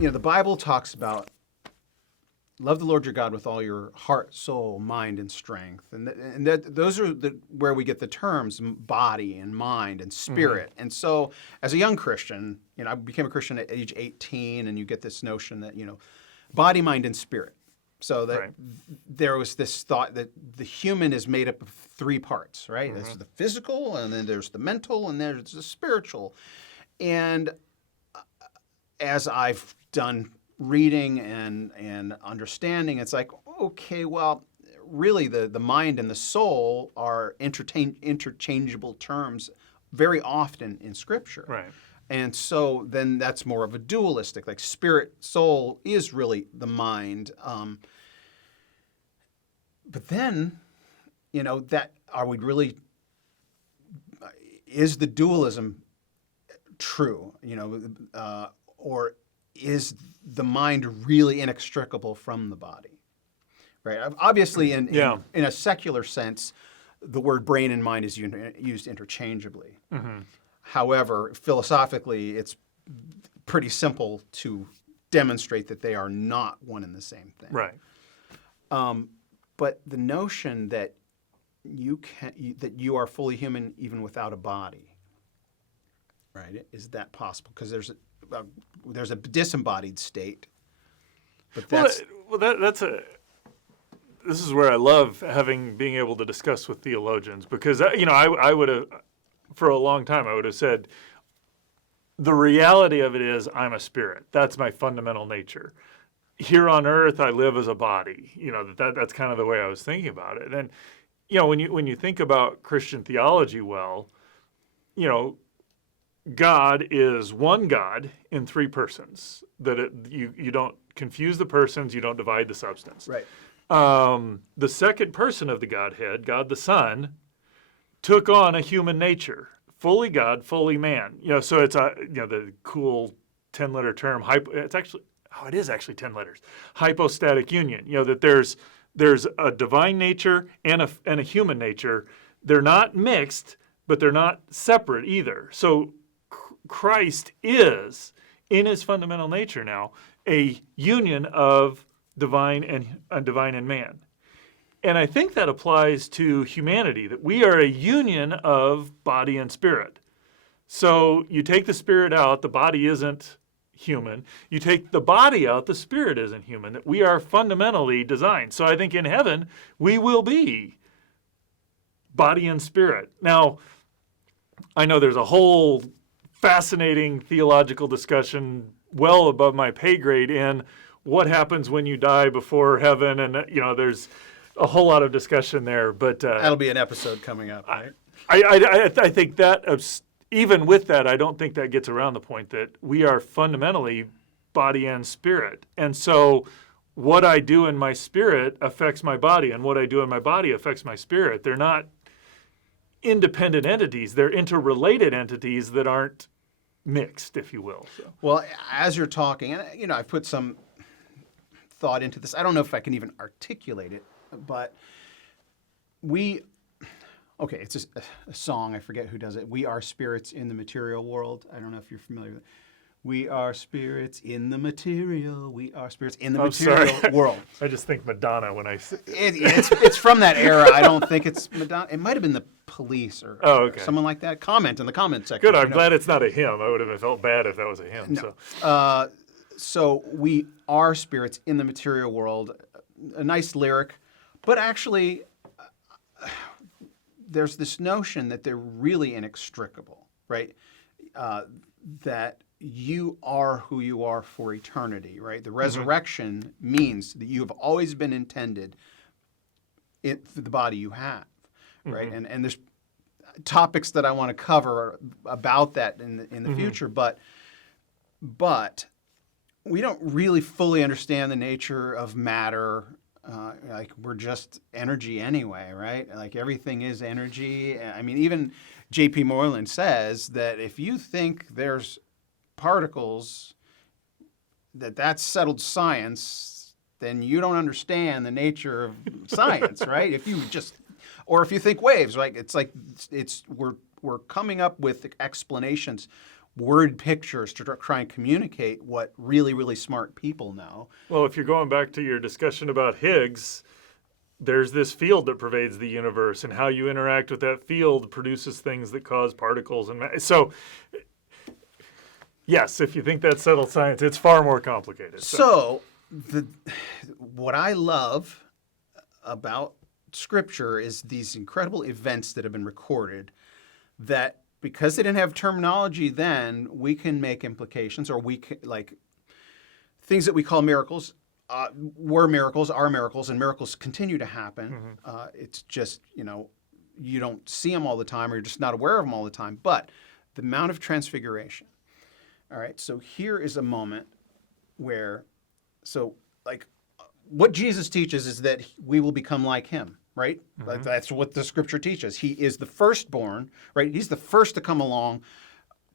the Bible talks about love the Lord your God with all your heart, soul, mind, and strength. And those are where we get the terms body and mind and spirit. And so as a young Christian, I became a Christian at age 18, and you get this notion that, body, mind, and spirit. So that there was this thought that the human is made up of three parts, right? There's the physical, and then there's the mental, and there's the spiritual. And as I've done reading and understanding, it's like, okay, well, really the mind and the soul are interchangeable terms very often in Scripture. Right. And so then that's more of a dualistic, like spirit, soul is really the mind. But then, that are we really, is the dualism true, or is the mind really inextricable from the body, right? Obviously, in a secular sense, the word brain and mind is used interchangeably. However, philosophically, it's pretty simple to demonstrate that they are not one and the same thing. Right. But the notion that that you are fully human even without a body, right? Is that possible? Because there's a disembodied state. But that's this is where I love being able to discuss with theologians, because I would have, for a long time, I would have said the reality of it is I'm a spirit. That's my fundamental nature. Here on earth, I live as a body. That's kind of the way I was thinking about it. And when you think about Christian theology, God is one God in three persons. You don't confuse the persons, you don't divide the substance. right. The second person of the Godhead, God the Son, took on a human nature, fully God, fully man. So it's the cool 10-letter term. It is actually 10 letters. Hypostatic union. That there's a divine nature and a human nature. They're not mixed, but they're not separate either. So Christ is, in his fundamental nature now, a union of divine and man. And I think that applies to humanity, that we are a union of body and spirit. So you take the spirit out, the body isn't human. You take the body out, the spirit isn't human. That we are fundamentally designed. So I think in heaven, we will be body and spirit. Now, I know there's a whole fascinating theological discussion well above my pay grade in what happens when you die before heaven, and there's a whole lot of discussion there. But that'll be an episode coming up, right? I think that even with that, I don't think that gets around the point that we are fundamentally body and spirit, and so what I do in my spirit affects my body, and what I do in my body affects my spirit. They're not independent entities; they're interrelated entities that aren't mixed, if you will. So. Well, as you're talking, and I've put some thought into this. I don't know if I can even articulate it, but it's a song. I forget who does it. We are spirits in the material world. I don't know if you're familiar with it. We are spirits in the material. We are spirits in the material world. I just think Madonna when I say it's from that era. I don't think it's Madonna. It might have been the Police or someone like that. Comment in the comment section. Good. I'm glad it's not a hymn. I would have felt bad if that was a hymn. No. So we are spirits in the material world. A nice lyric, but actually, there's this notion that they're really inextricable, right? That you are who you are for eternity, right? The resurrection means that you have always been intended for the body you have, right? And there's topics that I want to cover about that in the future, but we don't really fully understand the nature of matter. Like we're just energy anyway, right? Like everything is energy. I mean, even J.P. Moreland says that if you think there's particles, that's settled science, then you don't understand the nature of science, right? If you think waves, right? We're coming up with explanations word pictures to try and communicate what really, really smart people know. Well, if you're going back to your discussion about Higgs, there's this field that pervades the universe, and how you interact with that field produces things that cause particles. So, yes, if you think that's settled science, it's far more complicated. So what I love about Scripture is these incredible events that have been recorded that, because they didn't have terminology then, we can make implications, or we can, like, things that we call miracles were miracles, are miracles, and miracles continue to happen. It's just, you don't see them all the time, or you're just not aware of them all the time. But the Mount of Transfiguration. All right, so here is a moment where, what Jesus teaches is that we will become like him, right? Like, that's what the Scripture teaches. He is the firstborn, right? He's the first to come along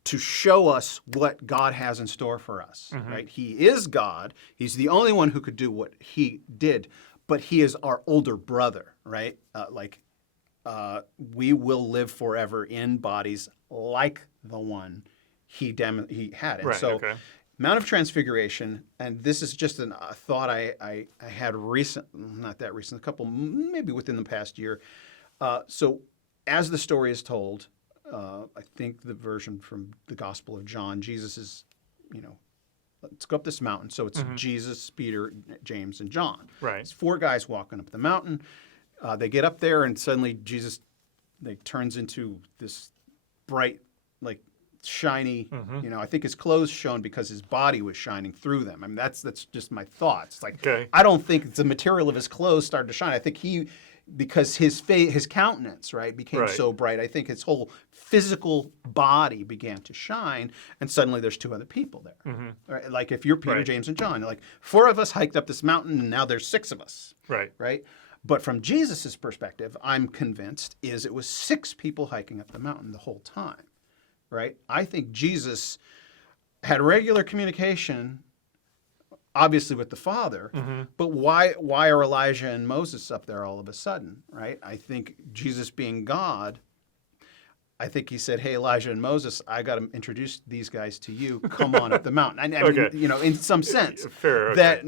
to show us what God has in store for us, right? He is God. He's the only one who could do what he did, but he is our older brother, right? We will live forever in bodies like the one he had. And so, Mount of Transfiguration, and this is just a thought I had not that recent, a couple, maybe within the past year. So as the story is told, I think the version from the Gospel of John, Jesus is, let's go up this mountain. So it's Jesus, Peter, James, and John. Right. It's 4 guys walking up the mountain. They get up there, and suddenly Jesus, turns into this bright, shiny, I think his clothes shone because his body was shining through them. I mean, that's just my thoughts. I don't think the material of his clothes started to shine. I think because his countenance, right, became so bright, I think his whole physical body began to shine, and suddenly there's 2 other people there. Right? Like, if you're Peter, James, and John, 4 of us hiked up this mountain, and now there's 6 of us. Right? But from Jesus' perspective, I'm convinced, it was 6 people hiking up the mountain the whole time. Right? I think Jesus had regular communication, obviously, with the Father, but why are Elijah and Moses up there all of a sudden, right? I think Jesus, being God, I think he said, hey, Elijah and Moses, I got to introduce these guys to you. Come on up the mountain. I mean, in some sense. Fair, that,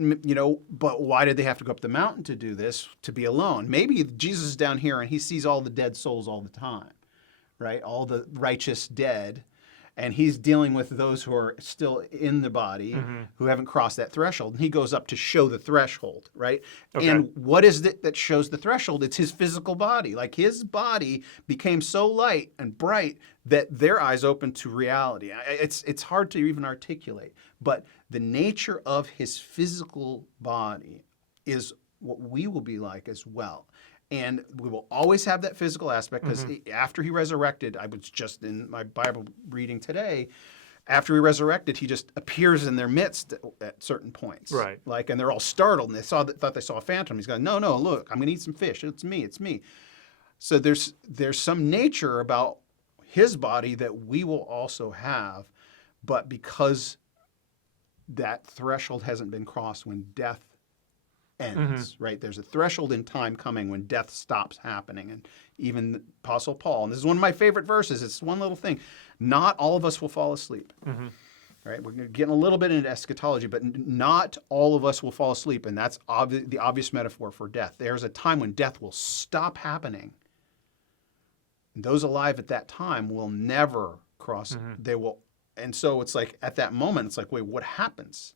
but why did they have to go up the mountain to do this, to be alone? Maybe Jesus is down here and he sees all the dead souls all the time. Right, all the righteous dead, and he's dealing with those who are still in the body, who haven't crossed that threshold. And he goes up to show the threshold, right? And what is it that shows the threshold? It's his physical body. Like, his body became so light and bright that their eyes opened to reality. It's hard to even articulate, but the nature of his physical body is what we will be like as well. And we will always have that physical aspect, because after he resurrected, I was just in my Bible reading today, after he resurrected, he just appears in their midst at certain points. Right. And they're all startled, and they thought they saw a phantom. He's going, no, look, I'm going to eat some fish. It's me. So there's some nature about his body that we will also have, but because that threshold hasn't been crossed when death ends, right? There's a threshold in time coming when death stops happening. And even Apostle Paul, and this is one of my favorite verses, it's one little thing, not all of us will fall asleep. Right? We're getting a little bit into eschatology, but not all of us will fall asleep, and that's the obvious metaphor for death. There's a time when death will stop happening. And those alive at that time will never cross. They will. And so it's like, at that moment, it's like, wait, what happens?